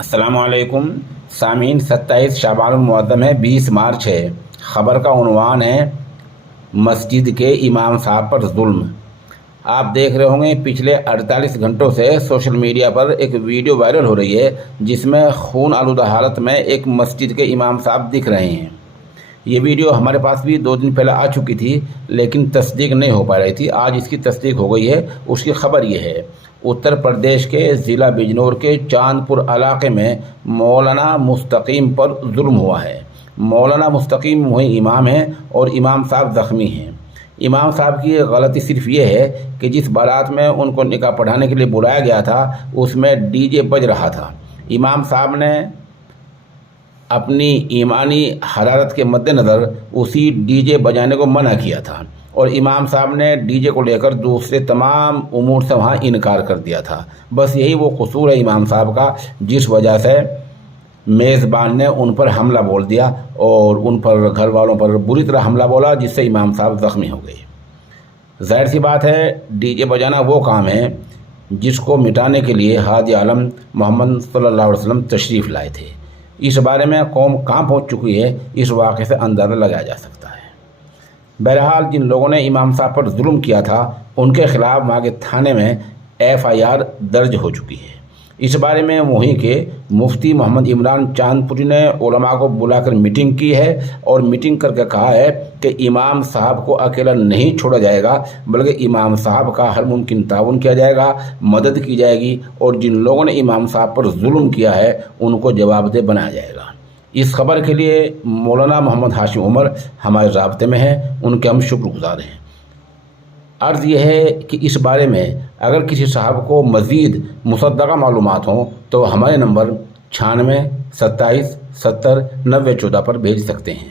السلام علیکم سامعین، 27 شعبان المعظم ہے، 20 مارچ ہے۔ خبر کا عنوان ہے مسجد کے امام صاحب پر ظلم۔ آپ دیکھ رہے ہوں گے پچھلے 48 گھنٹوں سے سوشل میڈیا پر ایک ویڈیو وائرل ہو رہی ہے جس میں خون آلودہ حالت میں ایک مسجد کے امام صاحب دکھ رہے ہیں۔ یہ ویڈیو ہمارے پاس بھی 2 دن پہلے آ چکی تھی لیکن تصدیق نہیں ہو پا رہی تھی۔ آج اس کی تصدیق ہو گئی ہے۔ اس کی خبر یہ ہے، اتر پردیش کے ضلع بجنور کے چاند پور علاقے میں مولانا مستقیم پر ظلم ہوا ہے۔ مولانا مستقیم وہی امام ہیں اور امام صاحب زخمی ہیں۔ امام صاحب کی غلطی صرف یہ ہے کہ جس بارات میں ان کو نکاح پڑھانے کے لیے بلایا گیا تھا اس میں ڈی جے بج رہا تھا۔ امام صاحب نے اپنی ایمانی حرارت کے مد نظر اسی ڈی جے بجانے کو منع کیا تھا اور امام صاحب نے ڈی جے کو لے کر دوسرے تمام امور سے وہاں انکار کر دیا تھا۔ بس یہی وہ قصور ہے امام صاحب کا، جس وجہ سے میزبان نے ان پر حملہ بول دیا اور ان پر گھر والوں پر بری طرح حملہ بولا، جس سے امام صاحب زخمی ہو گئے۔ ظاہر سی بات ہے، ڈی جے بجانا وہ کام ہے جس کو مٹانے کے لیے حاجی عالم محمد صلی اللہ علیہ وسلم تشریف لائے تھے۔ اس بارے میں قوم کہاں پہنچ چکی ہے، اس واقعے سے اندازہ لگایا جا سکتا ہے۔ بہرحال جن لوگوں نے امام صاحب پر ظلم کیا تھا ان کے خلاف وہاں کے تھانے میں FIR درج ہو چکی ہے۔ اس بارے میں وہیں کے مفتی محمد عمران چاند پوری نے علماء کو بلا کر میٹنگ کی ہے اور میٹنگ کر کے کہا ہے کہ امام صاحب کو اکیلا نہیں چھوڑا جائے گا بلکہ امام صاحب کا ہر ممکن تعاون کیا جائے گا، مدد کی جائے گی اور جن لوگوں نے امام صاحب پر ظلم کیا ہے ان کو جواب دہ بنایا جائے گا۔ اس خبر کے لیے مولانا محمد ہاشم عمر ہمارے رابطے میں ہیں، ان کے ہم شکر گزار ہیں۔ عرض یہ ہے کہ اس بارے میں اگر کسی صاحب کو مزید مصدقہ معلومات ہوں تو ہمارے نمبر 96 27 70 90 14 پر بھیج سکتے ہیں۔